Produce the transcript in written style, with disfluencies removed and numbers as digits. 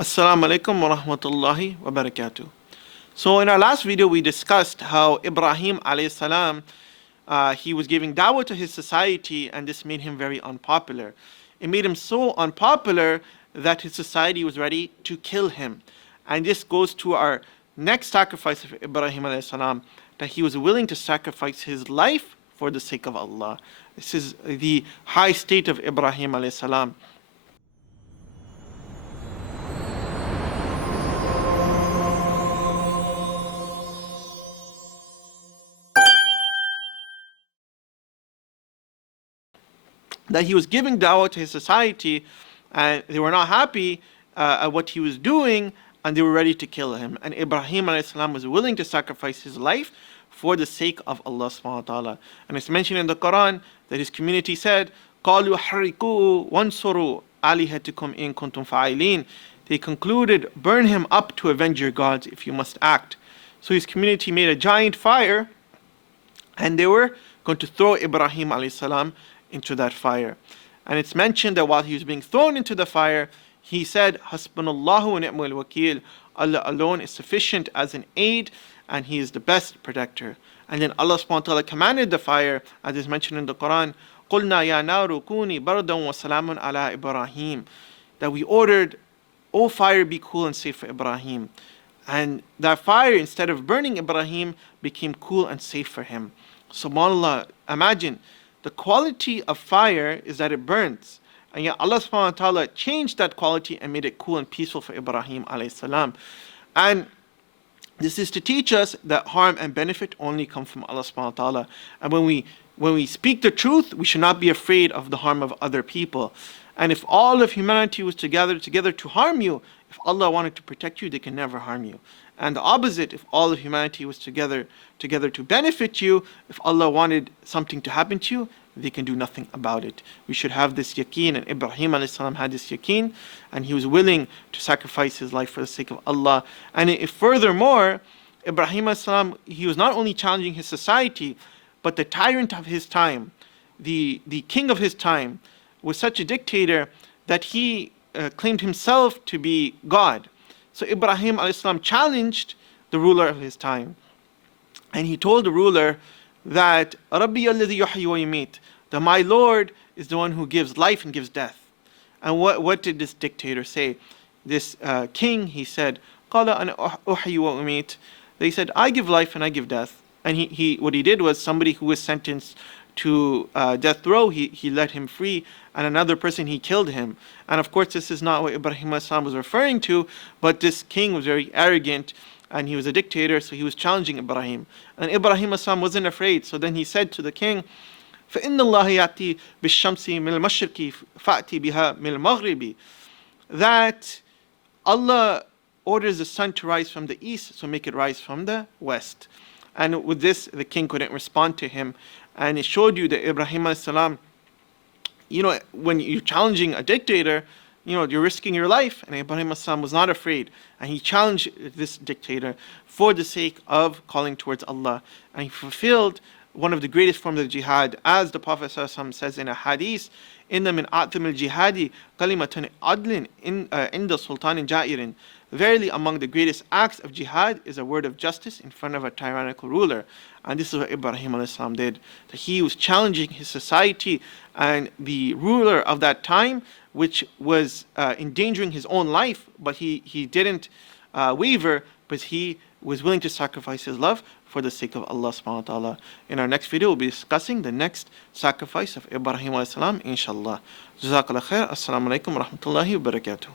Assalamu alaikum wa rahmatullahi wa barakatuh. So in our last video we discussed how Ibrahim alayhi salam he was giving dawah to his society, and this made him very unpopular. It made him so unpopular that his society was ready to kill him. And this goes to our next sacrifice of Ibrahim alayhi salam, that he was willing to sacrifice his life for the sake of Allah. This is the high state of Ibrahim alayhi salam. That he was giving dawah to his society, and they were not happy at what he was doing, and they were ready to kill him. And Ibrahim alayhi salam was willing to sacrifice his life for the sake of Allah subhanahu wa ta'ala. And it's mentioned in the Quran that his community said, قَالُوا حَرِّقُوا وَانْصُرُوا آلِهَتِكُمْ إِن كُنْتُمْ فَاعِلِينَ. They concluded, burn him up to avenge your gods if you must act. So his community made a giant fire, and they were going to throw Ibrahim alayhi salam into that fire. And it's mentioned that while he was being thrown into the fire, he said, Hasbunallahu wa ni'mal wakil. Allah alone is sufficient as an aid, and he is the best protector. And then Allah subhanahu wa ta'ala commanded the fire, as is mentioned in the Quran, قُلْنَا يَا نَارُ كُونِي بَرْدًا وَسَلَامٌ عَلَىٰ إِبْرَاهِيمَ. That we ordered, O fire, be cool and safe for Ibrahim. And that fire, instead of burning Ibrahim, became cool and safe for him. SubhanAllah, imagine, the quality of fire is that it burns. And yet Allah subhanahu wa ta'ala changed that quality and made it cool and peaceful for Ibrahim alayhi salam. And this is to teach us that harm and benefit only come from Allah subhanahu wa ta'ala. And when we speak the truth, we should not be afraid of the harm of other people. And if all of humanity was together to harm you, if Allah wanted to protect you, they can never harm you. And the opposite, if all of humanity was together to benefit you, if Allah wanted something to happen to you, they can do nothing about it. We should have this yaqeen, and Ibrahim alayhi salam had this yaqeen, and he was willing to sacrifice his life for the sake of Allah. And if furthermore, Ibrahim alayhi salam, he was not only challenging his society, but the tyrant of his time, the king of his time, was such a dictator that he claimed himself to be God. So Ibrahim alayhi salam challenged the ruler of his time. And he told the ruler that Rabbi alladhi yuhyi wa yumit, that my Lord is the one who gives life and gives death. And what did this dictator say? This king, he said, Qala ana uhyi wa umit. They said, I give life and I give death. And what he did was, somebody who was sentenced to death row, he let him free, and another person, he killed him. And of course this is not what Ibrahim alayhi salam was referring to, but this king was very arrogant, and he was a dictator, so he was challenging Ibrahim. And Ibrahim alayhi salam wasn't afraid, so then he said to the king, فَإِنَّ اللَّهَ يَأْتِي بِالشَّمْسِ مِنَ الْمَشْرِقِ فَأْتِي بِهَا مِنَ الْمَغْرِبِ. That Allah orders the sun to rise from the east, so make it rise from the west. And with this, the king couldn't respond to him. And it showed you that Ibrahim alayhi salam, when you're challenging a dictator, you're risking your life. And Ibrahim alayhi salam was not afraid. And he challenged this dictator for the sake of calling towards Allah. And he fulfilled one of the greatest forms of jihad. As the Prophet ﷺ says in a hadith, إِنَّ مِنْ أَعْتَمِ الْجِهَادِ كَلِمَةً عَدْلٍ عِنْدَ سُلْطَانٍ جَائِرٍ. Verily, among the greatest acts of jihad is a word of justice in front of a tyrannical ruler. And this is what Ibrahim alayhi salam did. That he was challenging his society and the ruler of that time, which was endangering his own life, but he didn't waver, but he was willing to sacrifice his love for the sake of Allah subhanahu wa ta'ala. In our next video, we'll be discussing the next sacrifice of Ibrahim alayhi salam, inshallah. Jazakallah khair. Assalamu alaikum wa rahmatullahi wa barakatuh.